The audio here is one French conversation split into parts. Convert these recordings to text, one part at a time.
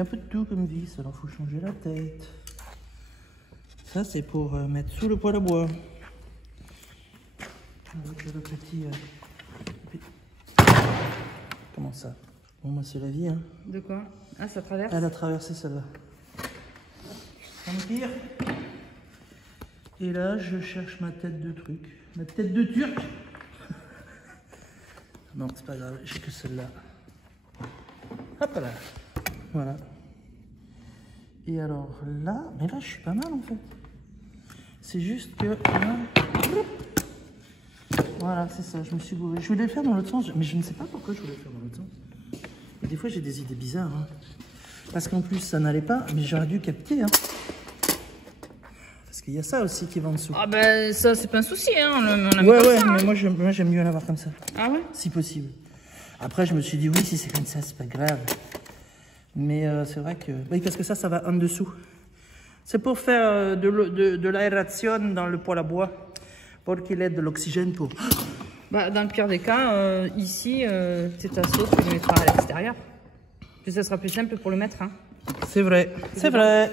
y a un peu de tout comme vis, alors faut changer la tête. Ça c'est pour mettre sous le poêle à bois. Avec le petit... Comment ça? Bon, moi c'est la vie, hein. De quoi? Ah, ça traverse? Elle a traversé celle-là. Empire. Et là, je cherche ma tête de truc. Ma tête de turc. Non, c'est pas grave, j'ai que celle-là. Hop là. Voilà. Et alors là, mais là, je suis pas mal en fait. C'est juste que là... Voilà, c'est ça, je me suis gouré. Je voulais le faire dans l'autre sens, mais je ne sais pas pourquoi je voulais le faire dans l'autre sens. Et des fois, j'ai des idées bizarres. Hein. Parce qu'en plus, ça n'allait pas, mais j'aurais dû capter. Hein. Parce qu'il y a ça aussi qui va en dessous. Ah ben, ça, c'est pas un souci, hein. On aime ouais, ça, mais hein. moi, j'aime mieux l'avoir comme ça. Ah ouais? Si possible. Après, je me suis dit, oui, si c'est comme ça, c'est pas grave. Mais c'est vrai que... Oui, parce que ça va en dessous. C'est pour faire de l'aération dans le poêle à bois. Pour qu'il ait de l'oxygène pour... Bah, dans le pire des cas, ici, c'est ta sauce, tu le mettras à l'extérieur. Puis ça sera plus simple pour le mettre. Hein. C'est vrai, c'est vrai.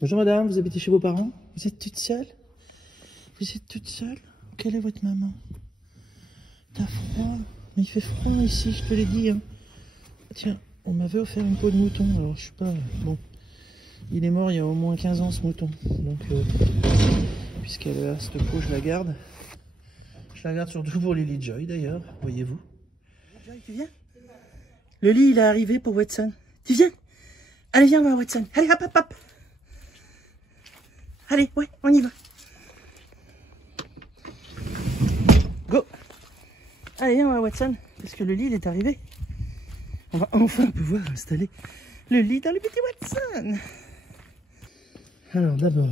Bonjour madame, vous habitez chez vos parents? Vous êtes toute seule? Vous êtes toute seule? Quelle est votre maman? T'as froid? Mais il fait froid ici, je te l'ai dit. Hein. Tiens, on m'avait offert une peau de mouton, alors je sais pas... Bon, il est mort il y a au moins 15 ans ce mouton. Donc, puisqu'elle est là, cette peau, je la garde. Je la garde surtout pour Lily Joy d'ailleurs, voyez-vous. Joy, tu viens? Le lit, il est arrivé pour Watson. Tu viens? Allez, viens, on va Watson. Allez, hop, hop, hop. Allez, ouais, on y va. Go. Allez, viens, on va Watson. Parce que le lit, il est arrivé. On va enfin pouvoir installer le lit dans le petit Watson. Alors, d'abord,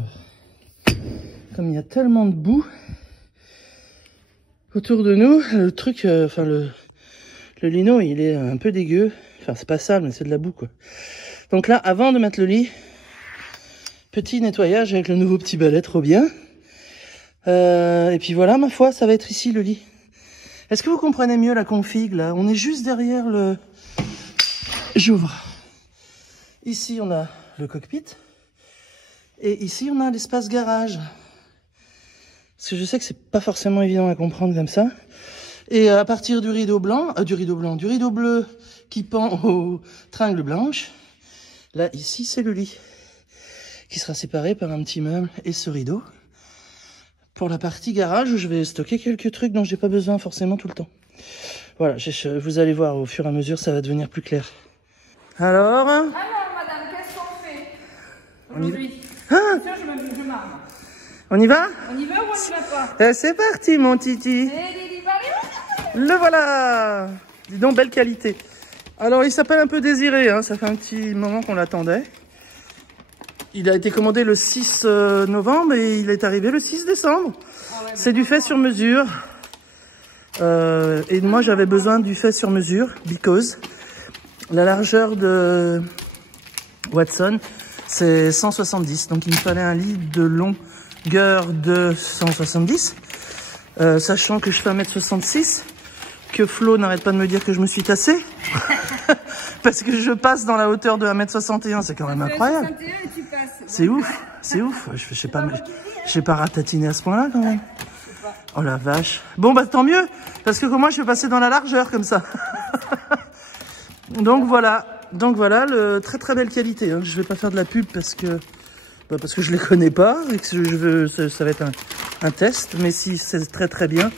comme il y a tellement de boue autour de nous, le truc, le lino, il est un peu dégueu. Enfin, c'est pas sale, mais c'est de la boue, quoi. Donc là, avant de mettre le lit, petit nettoyage avec le nouveau petit balai, trop bien. Et puis voilà, ma foi, ça va être ici, le lit. Est-ce que vous comprenez mieux la config, là? On est juste derrière le... J'ouvre. Ici, on a le cockpit. Et ici, on a l'espace garage. Parce que je sais que c'est pas forcément évident à comprendre comme ça. Et à partir du rideau blanc, du rideau bleu qui pend aux tringles blanches, là, ici, c'est le lit. Qui sera séparé par un petit meuble et ce rideau. Pour la partie garage, où je vais stocker quelques trucs dont j'ai pas besoin forcément tout le temps. Voilà, vous allez voir, au fur et à mesure, ça va devenir plus clair. Alors, madame, qu'est-ce qu'on fait aujourd'hui? Ah, je marre. on y va? On y va ou on y va pas? C'est parti, mon titi. Le voilà. Dis donc, belle qualité. Alors, il s'appelle un peu Désiré, hein. Ça fait un petit moment qu'on l'attendait. Il a été commandé le 6 novembre et il est arrivé le 6 décembre. Ah ouais, c'est du fait sur mesure. Et moi, j'avais besoin du fait sur mesure, because la largeur de Watson, c'est 170. Donc, il me fallait un lit de longueur de 170. Sachant que je fais 1m66, que Flo n'arrête pas de me dire que je me suis tassée. Parce que je passe dans la hauteur de 1m61, c'est quand même incroyable. C'est ouf, c'est ouf. Je sais pas ratatiner à ce point-là quand même. Oh la vache. Bon bah tant mieux, parce que moi je vais passer dans la largeur comme ça. Donc voilà, le très très belle qualité. Hein. Je vais pas faire de la pub parce que je les connais pas et que ça va être un test. Mais si c'est très très bien,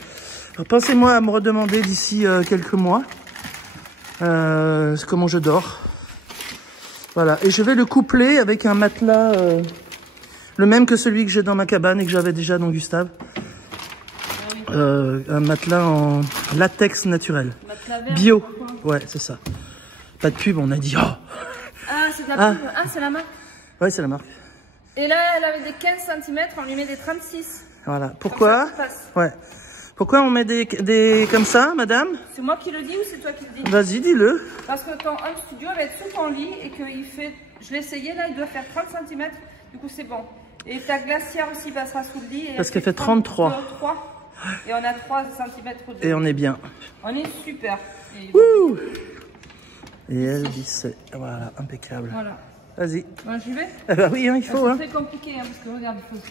pensez-moi à me redemander d'ici quelques mois comment je dors. Voilà, et je vais le coupler avec un matelas, le même que celui que j'ai dans ma cabane et que j'avais déjà dans Gustave. Un matelas en latex naturel. Matelas vert, bio. Ouais, c'est ça. Pas de pub, on a dit. Oh. Ah, c'est de la pub. Ah, c'est la marque. Ouais, c'est la marque. Et là, elle avait des 15 cm, on lui met des 36. Voilà. Pourquoi? Ouais. Pourquoi on met des comme ça, madame? C'est moi qui le dis ou c'est toi qui le dis? Vas-y, dis-le. Parce que ton home studio va être sous ton lit et qu'il fait... Je l'ai essayé là, il doit faire 30 cm. Du coup, c'est bon. Et ta glacière aussi passera sous le lit. Et parce qu'elle fait 33. Et on a 3 cm de... Et on est bien. On est super. Ouh. Et elle dit c'est... Voilà, impeccable. Voilà. Vas-y. Moi, j'y vais. Ah bah oui, hein, il faut. C'est Hein. très compliqué, hein, parce que regarde, il faut...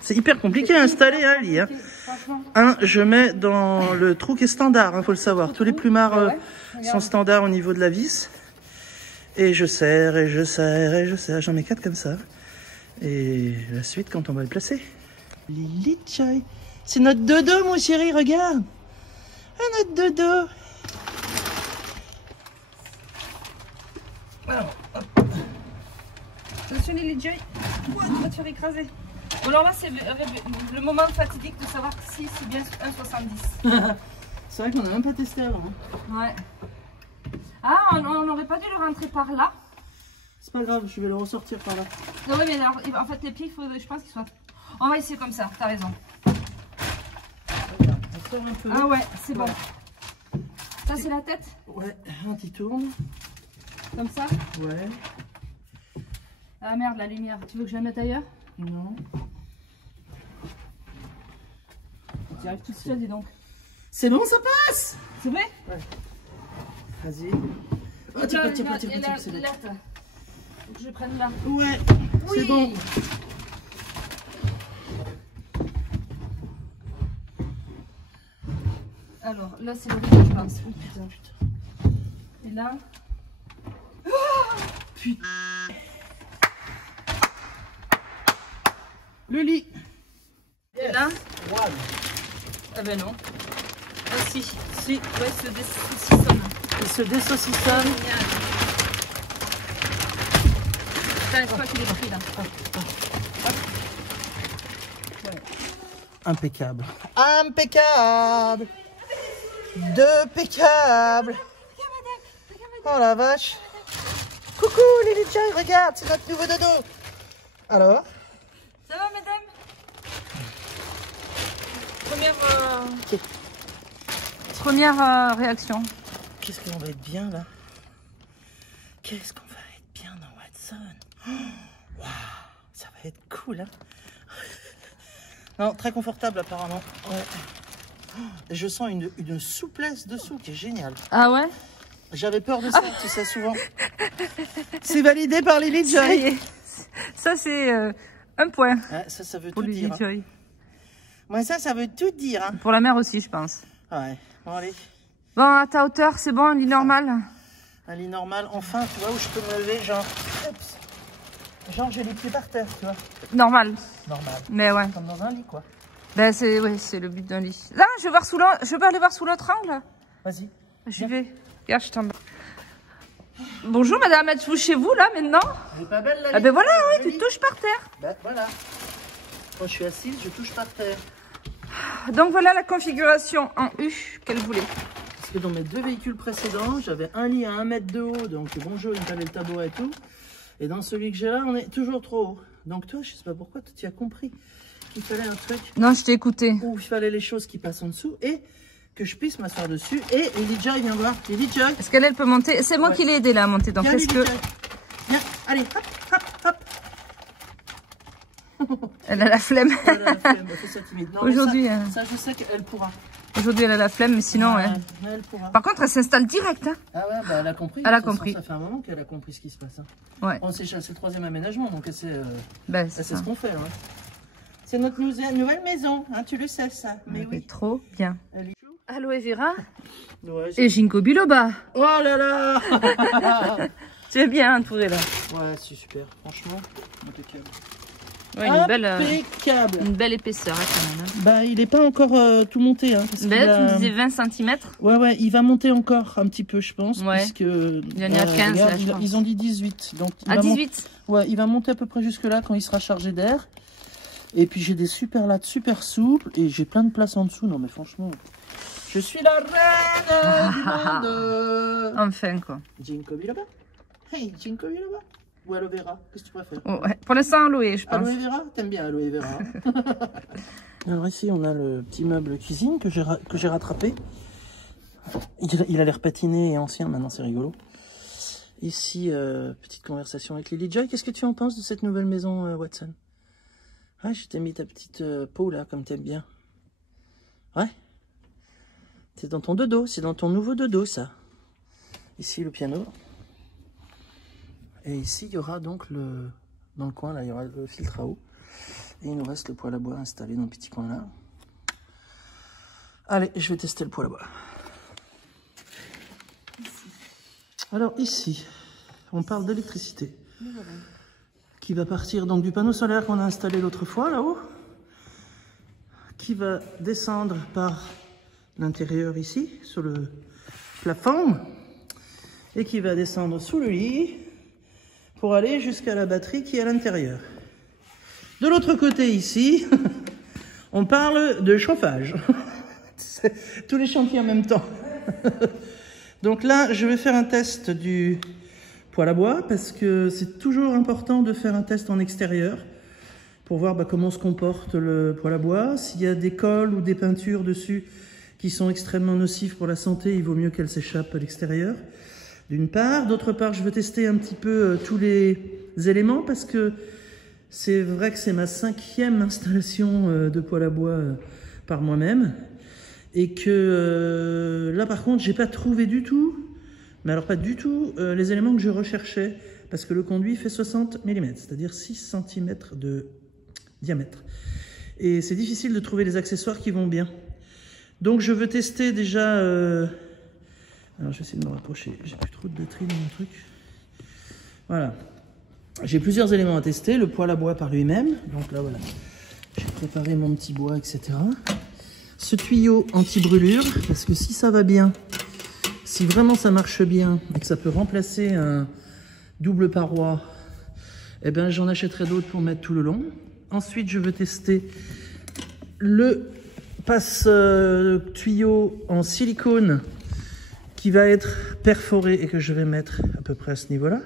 C'est hyper compliqué à installer, hein, Lee. Hein. Franchement. Je mets dans le trou qui est standard, il faut le savoir. Tous les plumards sont standards au niveau de la vis. Et je serre, et je serre, et je serre. J'en mets 4 comme ça. Et la suite quand on va le placer. Lily Joy. C'est notre dodo, mon chéri, regarde. Ah, notre dodo. Alors, hop. Attention Lily Joy, tu vas te faire écraser. Bon, alors là, c'est le moment fatidique de savoir si c'est bien 1,70. C'est vrai qu'on n'a même pas testé avant. Hein. Ouais. Ah, on n'aurait pas dû le rentrer par là. C'est pas grave, je vais le ressortir par là. Non, oui, mais alors, en fait, les pieds, il faudrait, je pense qu'ils soient... On va essayer comme ça, t'as raison. Regarde, on sort un peu. Ah ouais, c'est bon. Ça, c'est la tête? Ouais, un petit tourne. Comme ça? Ouais. Ah merde, la lumière. Tu veux que je la mette ailleurs? Non. Tu arrives toute seule, dis donc. C'est bon, ça passe. C'est vrai? Ouais. Vas-y. Oh, tiens, c'est là. Faut que je prenne là. Ouais, Oui. c'est bon. Alors, là, c'est le rideau, je pense. Oh, putain. Et là? Putain. Le lit. Et là? Wow. Ah ben non. Ah si. Si. Ouais, c'est des saucissonnes. Il se désaucissonne. Putain, je crois qu'il est pris là. Impeccable. Impeccable. Impeccable. Oh la vache. Coucou Lily Joy, regarde, c'est notre nouveau dodo. Alors? Ça va, madame? Première réaction. Qu'est-ce qu'on va être bien là? Qu'est-ce qu'on va être bien dans Watson? Oh, wow, ça va être cool, hein? Non, très confortable apparemment. Ouais. Je sens une souplesse dessous qui est géniale. Ah ouais? J'avais peur de ça, tu sais, souvent. C'est validé par Lily Joy. Ça y est. Ça, c'est un point. Ouais, ça veut Pour tout Lily dire. Joy. Hein. Moi, ça veut tout dire. Hein. Pour la mère aussi, je pense. Ouais, bon, allez. Bon, à ta hauteur, c'est bon, un lit normal? Un lit normal, enfin, tu vois, où je peux me lever, genre... Oups. Genre, j'ai les pieds par terre, tu vois. Normal. Normal. Mais ouais. Comme dans un lit, quoi. Ben, c'est le but d'un lit. Là, je peux aller voir sous l'autre angle? Vas-y. J'y vais. Regarde, je t'en bats. Bonjour madame, êtes-vous chez vous là maintenant? Elle est pas belle la Ah ben voilà, oui, tu touches par terre. Ben voilà. Quand je suis assise, je touche par terre. Donc voilà la configuration en U qu'elle voulait. Parce que dans mes 2 véhicules précédents, j'avais un lit à 1 mètre de haut, donc bonjour, il me fallait le tabouret et tout. Et dans celui que j'ai là, on est toujours trop haut. Donc toi, je sais pas pourquoi, tu as compris qu'il fallait un truc Non, je t'ai écouté. où il fallait les choses qui passent en dessous et que je puisse m'asseoir dessus. Et Lily Joy, viens voir. Lily Joy. Est-ce qu'elle peut monter? C'est moi qui l'ai aidée là à monter. Donc Viens, est-ce Lily que... Joy. Viens, allez, hop, hop, hop. Elle a la flemme. Elle a la flemme, elle fait ça timide. Non, mais Aujourd'hui, ça, je sais qu'elle pourra. Aujourd'hui, elle a la flemme, mais sinon... Ouais, elle pourra. Par contre, elle s'installe direct. Hein. Ah ouais, bah elle a compris. Elle a De toute façon, compris. Ça fait un moment qu'elle a compris ce qui se passe. Hein. Ouais. Bon, c'est le 3e aménagement, donc c'est Ben, c'est ce ça. qu'on fait. Hein. C'est notre nouvelle maison, hein, tu le sais ça. Mais oui. Trop bien. Elle est chou. Aloe Vera Ouais, et Ginkgo biloba. oh là là. Tu es bien entouré là. Ouais, c'est super, franchement, impeccable. Ouais, Impeccable. une belle épaisseur hein, quand même. Hein. Bah, il n'est pas encore tout monté. Hein, parce Ben, tu me disais 20 cm. Ouais, il va monter encore un petit peu, je pense. Ouais. Puisque, Il y en a 15 là, je pense. Ils ont dit 18. Donc À 18 ouais, il va monter à peu près jusque là quand il sera chargé d'air. Et puis j'ai des super lattes super souples et j'ai plein de place en dessous. Non mais franchement, je suis la reine du monde. Enfin quoi. Ginkgo biloba. Hey, Ginkgo biloba. Ou aloe vera, qu'est-ce que tu préfères? Oh, ouais. Pour l'instant, aloe, je pense. Aloe vera? T'aimes bien aloe vera? Alors ici, on a le petit meuble cuisine que j'ai rattrapé. Il a l'air patiné et ancien, maintenant c'est rigolo. Ici, petite conversation avec Lily Joy. Qu'est-ce que tu en penses de cette nouvelle maison, Watson? Ouais, je t'ai mis ta petite peau là, comme t'aimes bien. Ouais. C'est dans ton dodo, c'est dans ton nouveau dodo, ça. Ici, le piano. Et ici, il y aura donc dans le coin, là, il y aura le filtre à eau. Et il nous reste le poêle à bois installé dans le petit coin là. Allez, je vais tester le poêle à bois. Alors ici, on parle d'électricité. Qui va partir donc du panneau solaire qu'on a installé l'autre fois là-haut. Qui va descendre par l'intérieur ici, sur le plafond. Et qui va descendre sous le lit pour aller jusqu'à la batterie qui est à l'intérieur. De l'autre côté ici, on parle de chauffage. Tous les chantiers en même temps. Donc là, je vais faire un test du poêle à bois parce que c'est toujours important de faire un test en extérieur pour voir comment se comporte le poêle à bois. S'il y a des colles ou des peintures dessus qui sont extrêmement nocives pour la santé, il vaut mieux qu'elles s'échappent à l'extérieur. D'une part. D'autre part, je veux tester un petit peu tous les éléments parce que c'est vrai que c'est ma 5e installation de poêle à bois par moi-même. Et que là, par contre, j'ai pas trouvé du tout, mais alors pas du tout, les éléments que je recherchais. Parce que le conduit fait 60 mm, c'est-à-dire 6 cm de diamètre. Et c'est difficile de trouver les accessoires qui vont bien. Donc je veux tester déjà... Alors je vais essayer de me rapprocher, j'ai plus trop de batterie dans mon truc. Voilà. J'ai plusieurs éléments à tester, le poêle à bois par lui-même. Donc là, voilà, j'ai préparé mon petit bois, etc. Ce tuyau anti-brûlure, parce que si ça va bien, si vraiment ça marche bien et que ça peut remplacer un double paroi, eh ben j'en achèterai d'autres pour mettre tout le long. Ensuite, je veux tester le passe-tuyau en silicone qui va être perforé et que je vais mettre à peu près à ce niveau-là.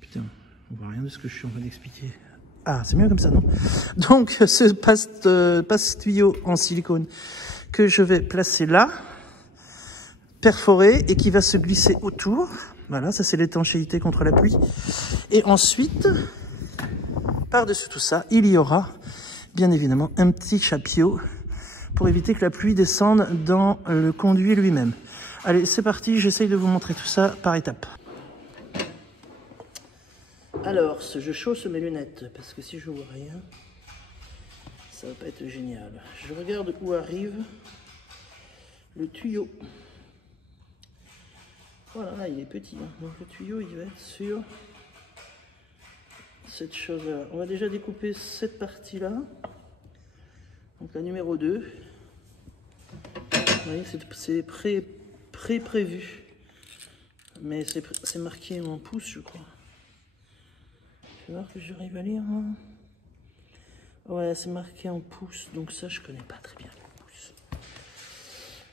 Putain, on voit rien de ce que je suis en train d'expliquer. Ah, c'est mieux comme ça, non? Donc, ce passe-tuyau en silicone que je vais placer là, perforé, et qui va se glisser autour. Voilà, ça c'est l'étanchéité contre la pluie. Et ensuite, par-dessus tout ça, il y aura, bien évidemment, un petit chapio pour éviter que la pluie descende dans le conduit lui-même. Allez, c'est parti, j'essaye de vous montrer tout ça par étapes. Alors, je chausse mes lunettes, parce que si je vois rien, ça va pas être génial. Je regarde où arrive le tuyau. Voilà, là, il est petit. Donc le tuyau, il va être sur cette chose-là. On va déjà découper cette partie-là. Donc la numéro 2. Vous voyez, c'est prévu. Mais c'est marqué en pouces, je crois. Je vais voir que j'arrive à lire. Ouais, c'est marqué en pouces, donc ça, je connais pas très bien les pouces.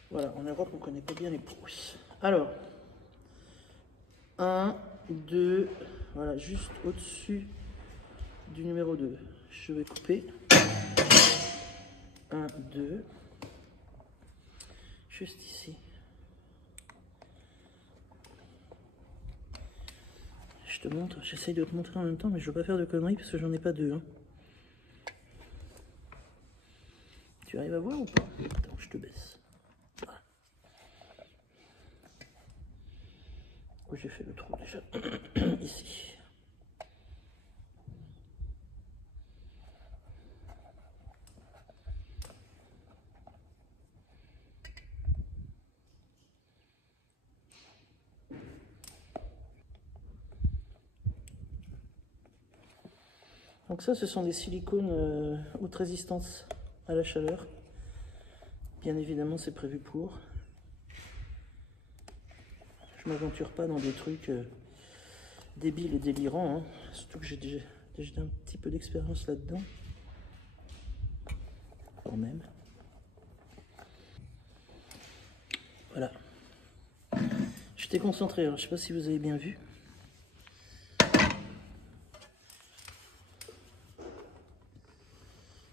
Voilà, en Europe, on connaît pas bien les pouces. Alors, 1, 2, voilà, juste au-dessus du numéro 2. Je vais couper. 1, 2. Juste ici. Je te montre, j'essaye de te montrer en même temps, mais je veux pas faire de conneries parce que j'en ai pas deux. Hein. Tu arrives à voir ou pas? Attends, je te baisse. Voilà. Où j'ai fait le trou déjà? Ici. Donc ça, ce sont des silicones haute résistance à la chaleur. Bien évidemment, c'est prévu pour. Je ne m'aventure pas dans des trucs débiles et délirants. Hein. Surtout que j'ai déjà un petit peu d'expérience là-dedans. Quand même. Voilà. J'étais concentré, alors je ne sais pas si vous avez bien vu.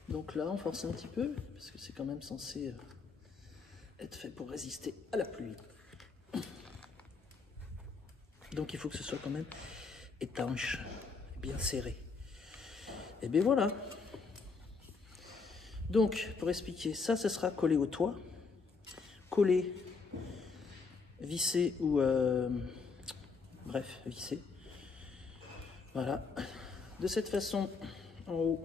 Donc là, on force un petit peu, parce que c'est quand même censé être fait pour résister à la pluie. Donc il faut que ce soit quand même étanche, bien serré. Et bien voilà. Donc, pour expliquer, ça sera collé au toit, collé, vissé ou... bref, vissé. Voilà. De cette façon, en haut,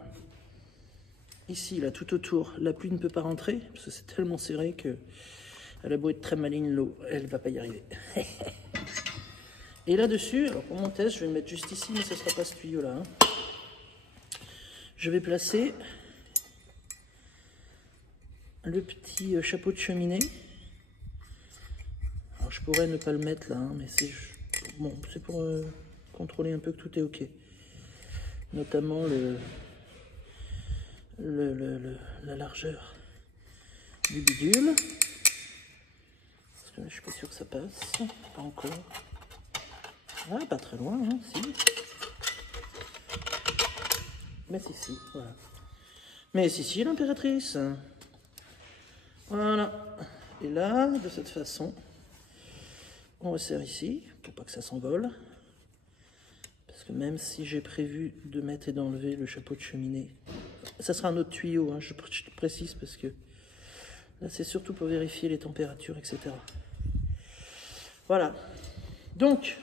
ici, là, tout autour, la pluie ne peut pas rentrer, parce que c'est tellement serré que elle a beau être très maligne, l'eau, elle va pas y arriver. Et là-dessus, alors pour mon test, je vais le mettre juste ici, mais ce ne sera pas ce tuyau-là. Hein. Je vais placer le petit chapeau de cheminée. Alors je pourrais ne pas le mettre là, hein, mais c'est bon, c'est pour contrôler un peu que tout est ok. Notamment la largeur du bidule. Parce que là, je suis pas sûr que ça passe. Pas encore. Ah, pas très loin, hein, si. Mais si, voilà. Mais si, l'impératrice. Voilà. Et là, de cette façon, on resserre ici, pour pas que ça s'envole. Parce que même si j'ai prévu de mettre et d'enlever le chapeau de cheminée, ça sera un autre tuyau, hein, je précise, parce que là, c'est surtout pour vérifier les températures, etc. Voilà. Donc,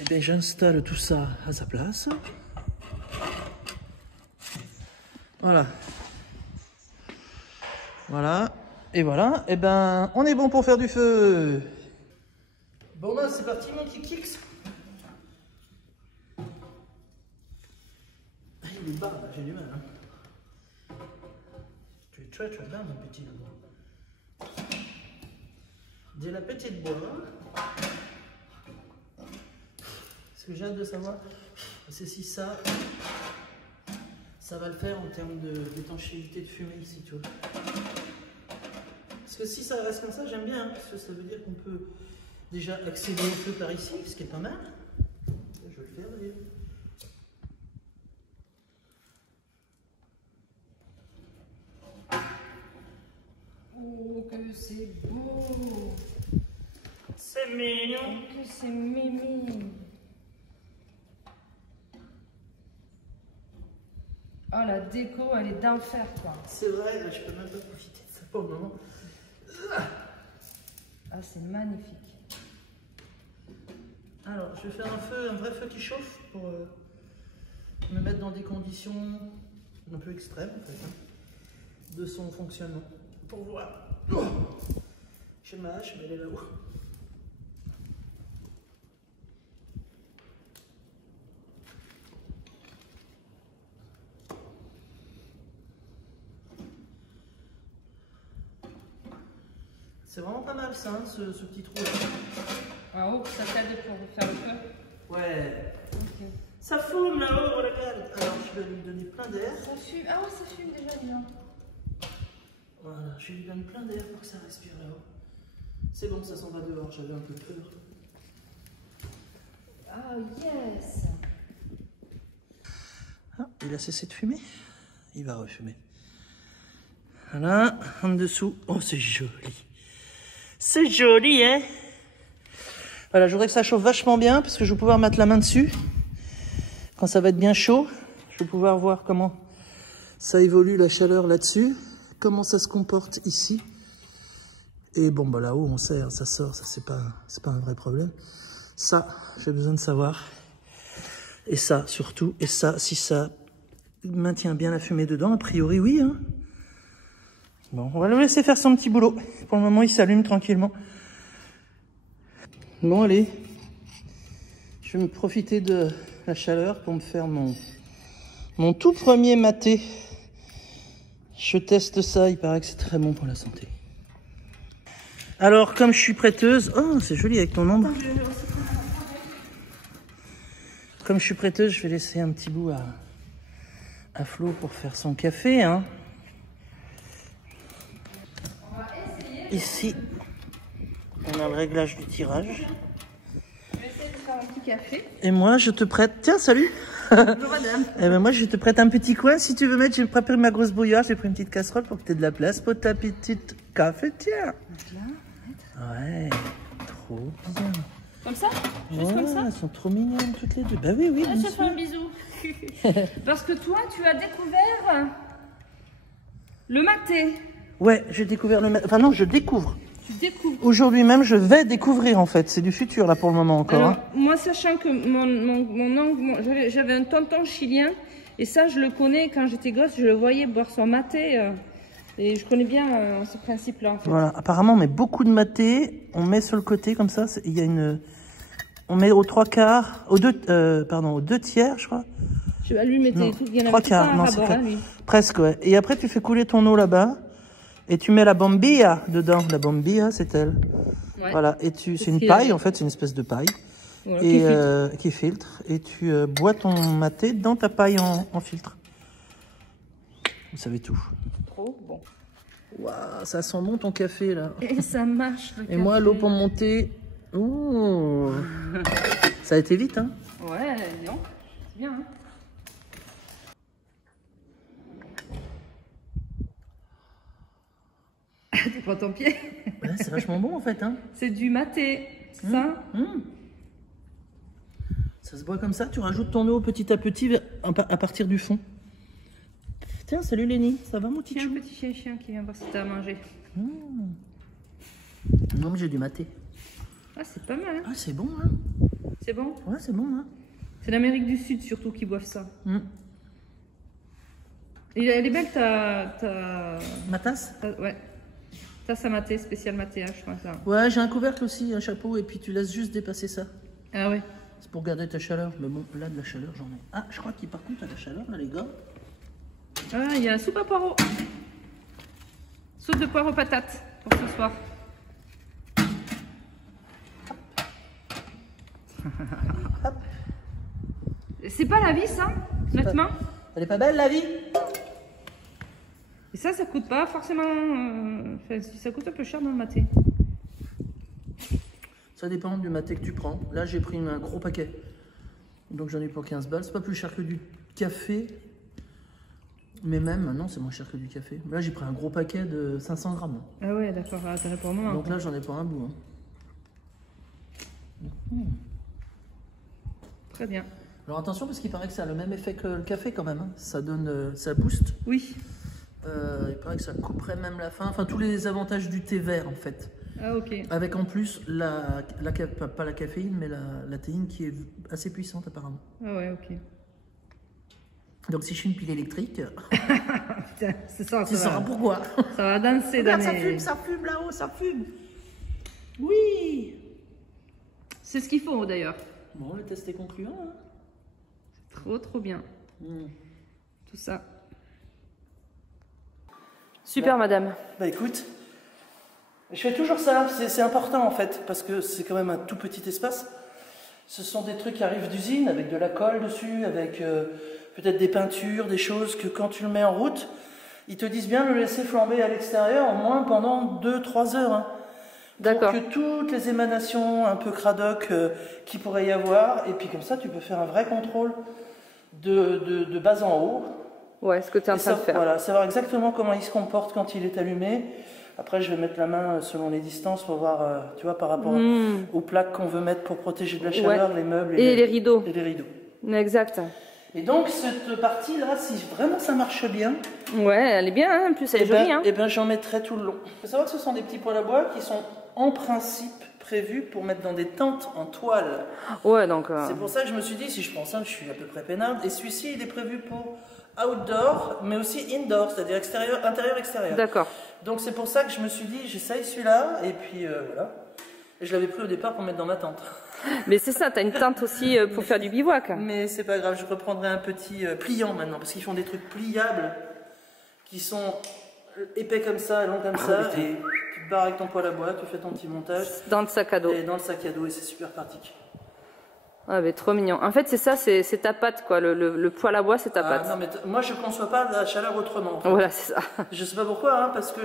eh bien, j'installe tout ça à sa place. Voilà. Voilà. Et voilà. Et ben, on est bon pour faire du feu. Bon, ben, c'est parti, mon petit Kix. Il est bas, là, j'ai du mal. Hein. Tu es très bien, mon petit. J'ai la petite bois. Ce que j'ai hâte de savoir, c'est si ça va le faire en termes d'étanchéité de fumée ici, tu vois. Parce que si ça reste comme ça, j'aime bien, hein, parce que ça veut dire qu'on peut déjà accéder un peu par ici, ce qui est pas mal. Je vais le faire d'ailleurs. Oh, que c'est beau! C'est mignon! Que c'est mimi! Oh, la déco, elle est d'enfer, quoi. C'est vrai, je peux même pas profiter de ça pour le moment. Ah, c'est magnifique. Alors, je vais faire un vrai feu qui chauffe pour me mettre dans des conditions un peu extrêmes, en fait, hein, de son fonctionnement. Pour voir. Oh, j'ai ma hache, mais elle est là-haut. C'est vraiment pas mal ça, hein, ce petit trou là. En haut, ça t'aide pour faire le feu? Ouais. Ok. Ça fume là-haut, regarde. Alors je vais lui donner plein d'air. Ça fume. Ah ouais, ça fume déjà bien. Voilà, je lui donne plein d'air pour que ça respire là-haut. C'est bon, ça s'en va dehors, j'avais un peu peur. Ah yes. Ah, il a cessé de fumer. Il va refumer. Voilà, en dessous. Oh, c'est joli. C'est joli, hein? Voilà, je voudrais que ça chauffe vachement bien, parce que je vais pouvoir mettre la main dessus. Quand ça va être bien chaud, je vais pouvoir voir comment ça évolue la chaleur là-dessus, comment ça se comporte ici. Et bon, bah là-haut, on sait, hein, ça sort, ça c'est pas un vrai problème. Ça, j'ai besoin de savoir. Et ça, surtout. Et ça, si ça maintient bien la fumée dedans, a priori, oui, hein. Bon, on va le laisser faire son petit boulot. Pour le moment, il s'allume tranquillement. Bon, allez. Je vais me profiter de la chaleur pour me faire mon tout premier maté. Je teste ça, il paraît que c'est très bon pour la santé. Alors, comme je suis prêteuse... Oh, c'est joli avec ton ombre. Comme je suis prêteuse, je vais laisser un petit bout à Flo pour faire son café, hein. Ici, on a le réglage du tirage. Je vais essayer de faire un petit café. Et moi, je te prête... Tiens, salut. Bonjour madame. Eh ben moi, je te prête un petit coin. Si tu veux mettre, j'ai préparé ma grosse bouilloire. J'ai pris une petite casserole pour que tu aies de la place pour ta petite cafetière. Ouais, trop bien. Comme ça? Juste Ouais, comme ça? elles sont trop mignonnes toutes les deux. Bah oui, oui, Ah, bien je te fais sûr. un bisou. Parce que toi, tu as découvert le maté. Ouais, j'ai découvert le... Enfin non, je découvre. Tu découvre. Aujourd'hui même, je vais découvrir en fait. C'est du futur là pour le moment encore. Alors, Hein. moi, sachant que mon oncle, j'avais un tonton chilien, et ça, je le connais, quand j'étais gosse, je le voyais boire son maté, et je connais bien ce principe-là. En fait. Voilà, apparemment, on met beaucoup de maté, on met sur le côté comme ça. Il y a une, on met aux 3/4, aux 2 tiers, je crois. Lui mettait Non, tout, il y en 3 avait tout un quarts, non, rabord, c'est hein, lui. presque, ouais. Et après, tu fais couler ton eau là-bas. Et tu mets la bombilla dedans. La bombilla, c'est elle. Ouais. Voilà. Et c'est une paille, en fait. C'est une espèce de paille. Voilà, Et qui filtre. Et tu bois ton maté dans ta paille en filtre. Vous savez tout. Trop bon. Waouh, ça sent bon ton café, là. Et ça marche, le Et café. moi, l'eau pour monter. Ouh. Ça a été vite, hein. Ouais, non. C'est bien, hein. Tu prends ton pied. Ouais, c'est vachement bon, en fait, hein. C'est du maté, c'est ça? Ça se boit comme ça, tu rajoutes ton eau petit à petit à partir du fond. Tiens, salut Lénie, ça va mon petit Il y a chou? un petit chien qui vient voir si t'as à manger. Non, mais j'ai du maté. Ah, c'est pas mal, hein. Ah, c'est bon, hein. C'est bon? Ouais, c'est bon, hein. C'est l'Amérique du Sud surtout qui boivent ça. Et elle est belle ta... Ma tasse? Ouais. Tasse à maté, spécial maté, hein, je pense. Ça. Ouais, j'ai un couvercle aussi, un chapeau, et puis tu laisses juste dépasser ça. Ah ouais. C'est pour garder ta chaleur. Mais bon, là, de la chaleur, j'en ai. Ah, je crois qu'il par contre, à la chaleur, là, les gars. Ah, il y a la soupe à poireaux. Soupe de poireaux patates pour ce soir. C'est pas la vie, ça, honnêtement. Elle est pas belle, la vie? Et ça coûte pas forcément... ça coûte un peu cher dans le maté. Ça dépend du maté que tu prends. Là, j'ai pris un gros paquet. Donc, j'en ai pour 15 balles. C'est pas plus cher que du café. Mais même, non, c'est moins cher que du café. Là, j'ai pris un gros paquet de 500 grammes. Ah ouais, d'accord. Ah, t'as pour le moment. Donc là, j'en ai pas un bout. Hein. Très bien. Alors attention, parce qu'il paraît que ça a le même effet que le café quand même. Hein. Ça donne, ça booste. Oui. Il paraît que ça couperait même la faim. Enfin, tous les avantages du thé vert en fait. Ah ok. Avec en plus, pas la caféine, mais la théine qui est assez puissante apparemment. Ah ouais, ok. Donc si je suis une pile électrique, Putain, c'est ça, tu sauras pourquoi. Ça va danser dans les... ça fume là-haut, ça fume. Oui. C'est ce qu'il faut d'ailleurs. Bon, le test est concluant. Hein. Trop bien. Tout ça. Super, madame. Bah écoute, je fais toujours ça, c'est important en fait, parce que c'est quand même un tout petit espace. Ce sont des trucs qui arrivent d'usine, avec de la colle dessus, avec peut-être des peintures, des choses que quand tu le mets en route, ils te disent bien de le laisser flamber à l'extérieur au moins pendant 2-3 heures. Hein, d'accord. Pour que toutes les émanations un peu cradoc qu'il pourrait y avoir, et puis comme ça tu peux faire un vrai contrôle de bas en haut. Ouais, ce que tu es en train de faire. Voilà, savoir exactement comment il se comporte quand il est allumé. Après, je vais mettre la main selon les distances pour voir, tu vois, par rapport aux plaques qu'on veut mettre pour protéger de la chaleur, les meubles et les rideaux. Et les rideaux. Exact. Et donc, cette partie-là, si vraiment ça marche bien... Ouais, elle est bien, hein. En plus elle est jolie. Hein. Et ben, j'en mettrai tout le long. Il faut savoir que ce sont des petits poêles à bois qui sont en principe prévus pour mettre dans des tentes en toile. Ouais, donc... C'est pour ça que je me suis dit, si je prends ça, je suis à peu près peinarde. Et celui-ci, il est prévu pour outdoor, mais aussi indoor, c'est-à-dire extérieur, intérieur-extérieur. D'accord. Donc c'est pour ça que je me suis dit, j'essaye celui-là, et puis voilà. Et je l'avais pris au départ pour mettre dans ma tente. Mais c'est ça, t'as une tente aussi pour faire du bivouac. Mais c'est pas grave, je reprendrai un petit pliant maintenant, parce qu'ils font des trucs pliables, qui sont épais comme ça, longs comme ça, et tu te barres avec ton poêle à bois, tu fais ton petit montage. Dans le sac à dos. Et dans le sac à dos, et c'est super pratique. Ah mais trop mignon. En fait c'est ça, c'est ta pâte quoi, le poêle à bois c'est ta pâte. Non mais moi je ne conçois pas la chaleur autrement. En fait. Voilà c'est ça. Je sais pas pourquoi, hein, parce que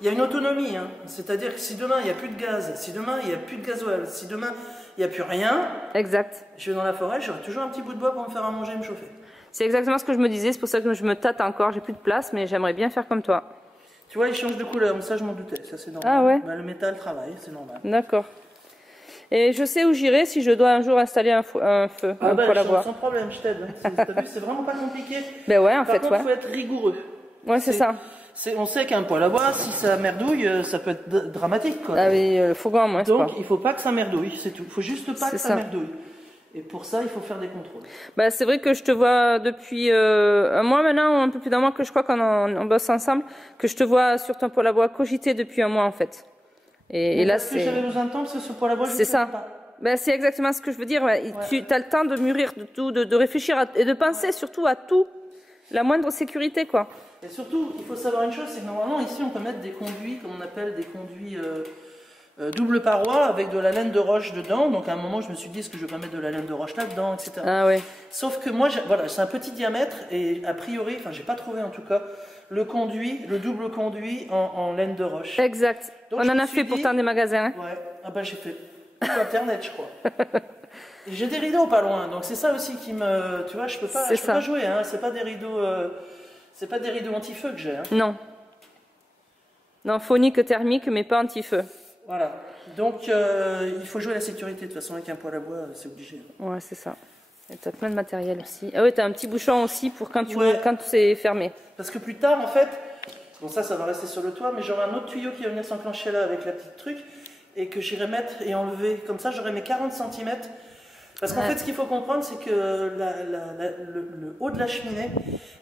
il y a une autonomie. Hein. C'est-à-dire que si demain il n'y a plus de gaz, si demain il n'y a plus de gasoil, si demain il n'y a plus rien, exact. Je vais dans la forêt, j'aurai toujours un petit bout de bois pour me faire à manger et me chauffer. C'est exactement ce que je me disais, c'est pour ça que je me tâte encore, j'ai plus de place mais j'aimerais bien faire comme toi. Tu vois il change de couleur, mais ça je m'en doutais, ça c'est normal. Ah ouais. Bah, le métal travaille, c'est normal. D'accord. Et je sais où j'irai si je dois un jour installer un feu, un poêle à bois. Sans problème, je t'aide. C'est vraiment pas compliqué. Ben ouais, en Par fait, contre, ouais. Faut être rigoureux. Ouais, c'est ça. On sait qu'un poêle à bois, si ça merdouille, ça peut être dramatique, quoi. Ah oui, le fourgon, moi, donc il faut pas que ça merdouille, c'est tout. Il faut juste pas que ça ça merdouille. Et pour ça, il faut faire des contrôles. Bah, c'est vrai que je te vois depuis un mois maintenant, ou un peu plus d'un mois que je crois qu'on bosse ensemble, que je te vois sur ton poêle à bois cogiter depuis un mois en fait. Et là, c'est. J'avais besoin de temps parce que ce poêle à bois, je c'est ça. Ben, c'est exactement ce que je veux dire. Ouais. Tu as le temps de mûrir de tout, de réfléchir et de penser surtout à tout, la moindre sécurité, quoi. Et surtout, il faut savoir une chose, c'est que normalement ici on peut mettre des conduits, comme on appelle des conduits double paroi avec de la laine de roche dedans. Donc à un moment je me suis dit, est-ce que je vais pas mettre de la laine de roche là-dedans, etc. Ah ouais. Sauf que moi, voilà, c'est un petit diamètre et a priori, enfin j'ai pas trouvé en tout cas, le double conduit en laine de roche. Exact. Donc, on en a fait pourtant des magasins. Hein. Ouais, ah bah j'ai fait tout internet je crois. Et j'ai des rideaux pas loin, donc c'est ça aussi qui me... Tu vois, je peux pas jouer, hein. C'est pas des rideaux... C'est pas des rideaux anti-feu que j'ai. Hein. Non. Non, phonique thermique, mais pas anti-feu. Voilà. Donc, il faut jouer la sécurité. De toute façon, avec un poêle à bois, c'est obligé. Ouais, c'est ça. Et tu as plein de matériel aussi. Ah oui, tu as un petit bouchon aussi pour quand c'est fermé. Parce que plus tard, en fait, bon ça va rester sur le toit, mais j'aurai un autre tuyau qui va venir s'enclencher là avec la petite truc et que j'irai mettre et enlever. Comme ça, j'aurai mes 40 cm. Parce qu'en fait, ce qu'il faut comprendre, c'est que le haut de la cheminée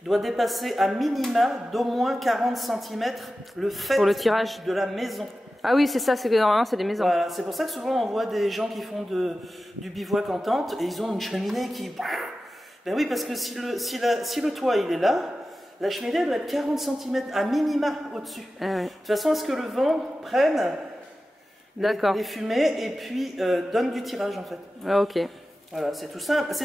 doit dépasser à minima d'au moins 40 cm le fait pour le tirage de la maison. Ah oui, c'est ça, c'est que normalement, c'est des maisons. Voilà, c'est pour ça que souvent on voit des gens qui font du bivouac en tente et ils ont une cheminée qui... Ben oui, parce que si le toit il est là, la cheminée doit être 40 cm à minima au-dessus. Ah ouais. De toute façon, à ce que le vent prenne les fumées et puis donne du tirage en fait. Ah ok. Voilà, c'est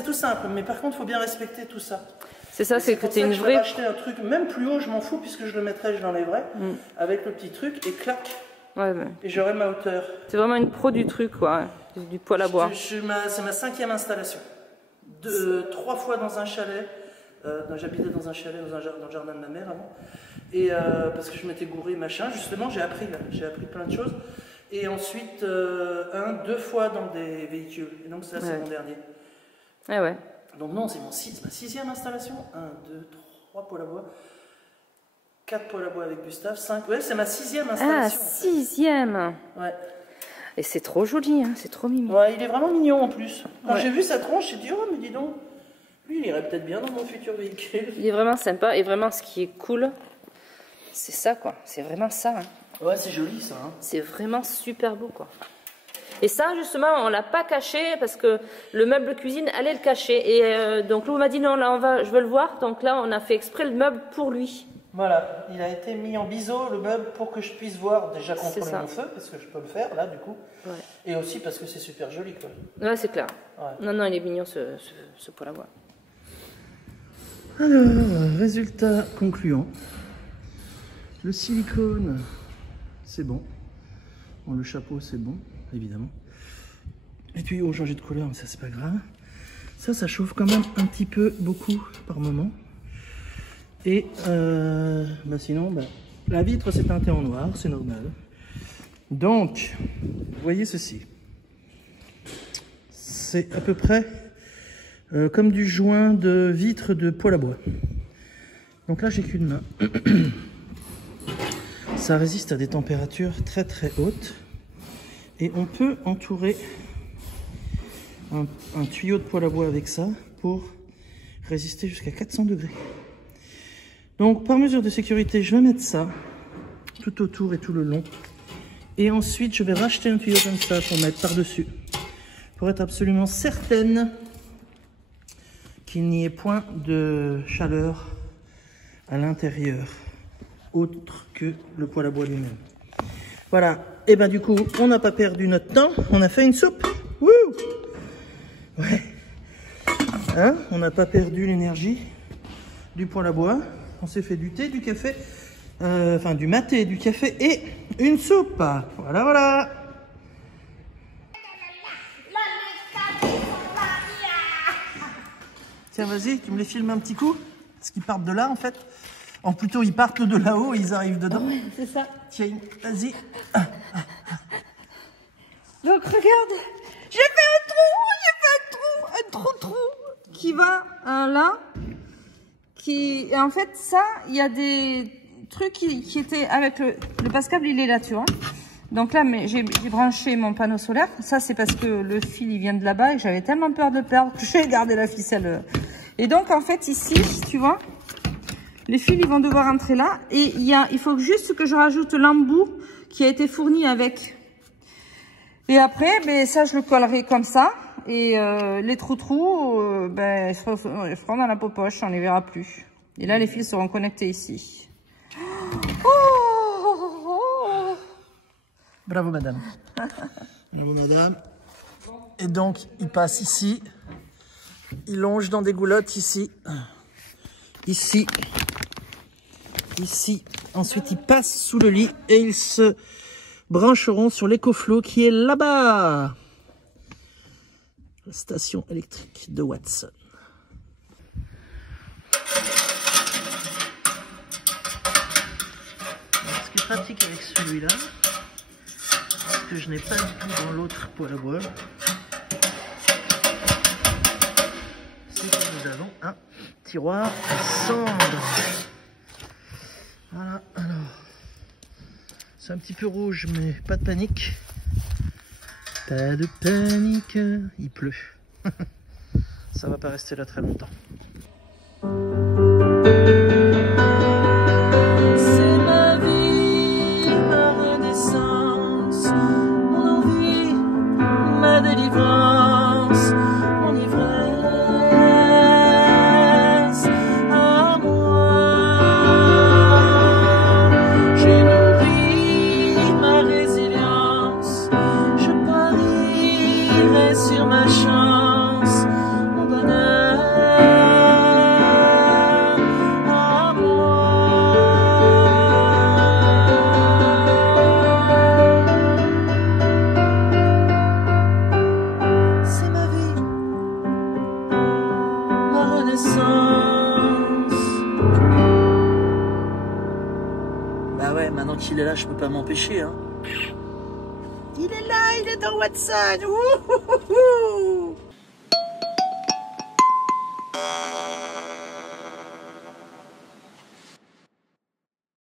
tout simple, mais par contre, il faut bien respecter tout ça. C'est ça, c'est que tu es une vraie... Je vais acheter un truc, même plus haut, je m'en fous, puisque je le mettrai, je l'enlèverai, avec le petit truc, et clac, et j'aurai ma hauteur. C'est vraiment une pro du truc, quoi, du poêle à bois. C'est ma 5e installation. 3 fois dans un chalet, j'habitais dans un chalet, dans le jardin de ma mère avant, et parce que je m'étais gouré, machin, justement, j'ai appris plein de choses. Et ensuite, 2 fois dans des véhicules. Et donc, ça, c'est mon dernier. Ah ouais. Donc, non, c'est ma 6e installation. 1, 2, 3 poêles à bois. 4 poêles à bois avec Gustave. 5. Ouais, c'est ma 6e installation. Ah, 6e. Ouais. Et c'est trop joli, hein, c'est trop mignon. Ouais, il est vraiment mignon en plus. Quand j'ai vu sa tronche, j'ai dit, oh, mais dis donc, lui, il irait peut-être bien dans mon futur véhicule. Il est vraiment sympa. Et vraiment, ce qui est cool, c'est ça, quoi. C'est vraiment ça. Hein. Ouais, c'est joli ça. Hein. C'est vraiment super beau, quoi. Et ça, justement, on l'a pas caché parce que le meuble cuisine allait le cacher. Et donc Lou m'a dit non, là, je veux le voir. Donc là, on a fait exprès le meuble pour lui. Voilà, il a été mis en biseau le meuble pour que je puisse voir déjà contrôler mon feu, parce que je peux le faire là, du coup. Ouais. Et aussi parce que c'est super joli, quoi. Ouais, c'est clair. Ouais. Non, il est mignon ce poêle à bois. Alors, résultat concluant. Le silicone. C'est bon. Bon, le chapeau, c'est bon, évidemment. Les tuyaux ont changé de couleur, mais ça, c'est pas grave. Ça chauffe quand même un petit peu, beaucoup, par moment. Et sinon, la vitre s'est teintée en noir, c'est normal. Donc, vous voyez ceci. C'est à peu près comme du joint de vitre de poêle à bois. Donc là, j'ai qu'une main. Ça résiste à des températures très très hautes et on peut entourer un tuyau de poêle à bois avec ça pour résister jusqu'à 400 degrés. Donc par mesure de sécurité, je vais mettre ça tout autour et tout le long. Et ensuite, je vais racheter un tuyau comme ça pour mettre par-dessus. Pour être absolument certaine qu'il n'y ait point de chaleur à l'intérieur. Autre que le poêle à bois lui-même. Voilà, et du coup, on n'a pas perdu notre temps, on a fait une soupe. Wouh! Ouais. Hein? On n'a pas perdu l'énergie du poêle à bois. On s'est fait du thé, du café, du maté, du café et une soupe. Voilà, voilà. Tiens, vas-y, tu me les filmes un petit coup? Parce qu'ils partent de là, en fait. Plutôt, ils partent de là-haut et ils arrivent dedans. Ouais, c'est ça. Tiens, vas-y. Donc, regarde. J'ai fait un trou qui va là. Et en fait, ça, il y a des truc qui était avec le passe-câble, il est là, tu vois. Donc là, j'ai branché mon panneau solaire. Ça, c'est parce que le fil, il vient de là-bas et j'avais tellement peur de le perdre que j'ai gardé la ficelle. Et donc, en fait, ici, tu vois, les fils, ils vont devoir entrer là. Et il faut juste que je rajoute l'embout qui a été fourni avec. Et après, ben, ça, je le collerai comme ça. Et les trous, ben, ils seront dans la poche, on les verra plus. Et là, les fils seront connectés ici. Oh, bravo, madame. Bravo, madame. Et donc, il passe ici. Il longe dans des goulottes ici. Ici. Ici. Ensuite, ils passent sous le lit et ils se brancheront sur l'écoflow qui est là-bas. La station électrique de Watson. Ce qui est pratique avec celui-là, ce que je n'ai pas du tout dans l'autre poêle à bois, c'est que nous avons un tiroir à cendres. Voilà, alors, c'est un petit peu rouge, mais pas de panique. Pas de panique, il pleut. Ça va pas rester là très longtemps. C'est ma vie, ma renaissance, mon envie, ma délivrance, mon ivresse à moi. J'ai nourri ma résilience, je parierai sur ma chance, mon bonheur à moi. C'est ma vie, ma renaissance. Bah ouais, maintenant qu'il est là, je peux pas m'empêcher, hein. Il est là, il est dans Watson. Ouh, ouh, ouh.